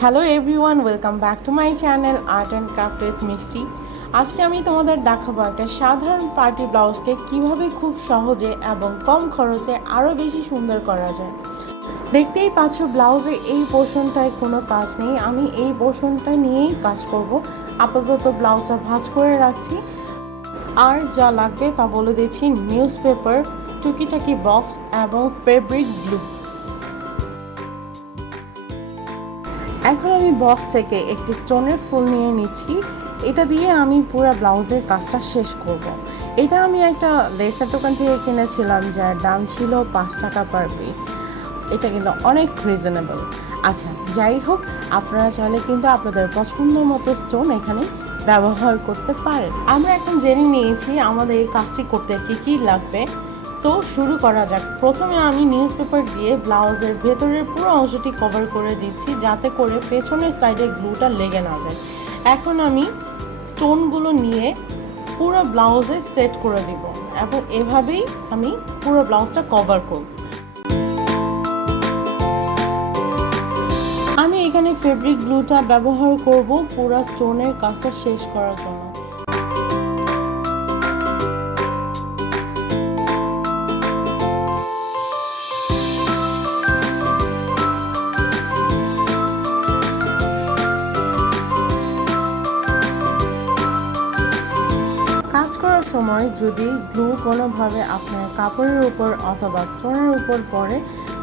Hello everyone, welcome back to my channel art and craft with মিষ্টি। আজকে আমি তোমাদের দেখাবো একটা সাধারণ পার্টি ব্লাউজকে কিভাবে খুব সহজে এবং কম খরচে আরও বেশি সুন্দর করা যায়। দেখতেই পাচ্ছ ব্লাউজে এই পোর্শনটায় কোনো কাজ নেই, আমি এই পোর্শনটা নিয়েই কাজ করব। আপাতত ব্লাউজটা ভাঁজ করে রাখছি। আর যা লাগবে তা বলে দিচ্ছি: নিউজ পেপার, টুকিটাকি বক্স এবং ফেব্রিক গ্লু। এখন আমি বক্স থেকে একটি স্টোনের ফুল নিয়ে নিচ্ছি। এটা দিয়ে আমি পুরো ব্লাউজের কাজটা শেষ করব। এটা আমি একটা লেসের দোকান থেকে কিনেছিলাম, যার দাম ছিল 5 টাকা পার পিস। এটা কিন্তু অনেক রিজনেবল। আচ্ছা, যাই হোক, আপনারা চাইলে কিন্তু আপনাদের পছন্দ মতো স্টোন এখানে ব্যবহার করতে পারেন। আমরা এখন জেনে নিয়েছি আমাদের এই কাজটি করতে কী লাগবে। সো শুরু করা যাক। প্রথমে আমি নিউজ পেপার দিয়ে ব্লাউজের ভেতরের পুরো অংশটি কভার করে দিচ্ছি, যাতে করে পেছনের সাইডে গ্লুটা লেগে না যায়। এখন আমি স্টোনগুলো নিয়ে পুরো ব্লাউজে সেট করে দিব এবং এভাবেই আমি পুরো ব্লাউজটা কভার করব। আমি এখানে ফেব্রিক গ্লুটা ব্যবহার করব পুরো স্টোনের কাজটা শেষ করার জন্য। কাজ করার সময় যদি গ্লু কোনোভাবে আপনার কাপড়ের উপর অথবা স্টোনের উপর পড়ে,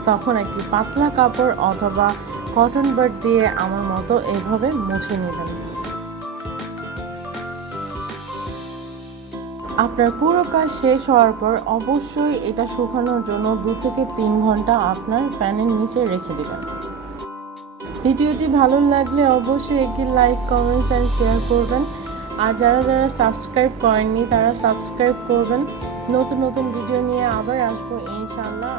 তখন একটি পাতলা কাপড় অথবা কটন বাড দিয়ে আমার মতো এভাবে মুছে নেবেন। আপনার পুরো কাজ শেষ হওয়ার পর অবশ্যই এটা শুকানোর জন্য 2 থেকে 3 ঘন্টা আপনার ফ্যানের নিচে রেখে দেবেন। ভিডিওটি ভালো লাগলে অবশ্যই একটি লাইক, কমেন্টস অ্যান্ড শেয়ার করবেন। আর যারা যারা সাবস্ক্রাইব করেননি তারা সাবস্ক্রাইব করবেন। নতুন নতুন ভিডিও নিয়ে আবার আসবো ইনশাআল্লাহ।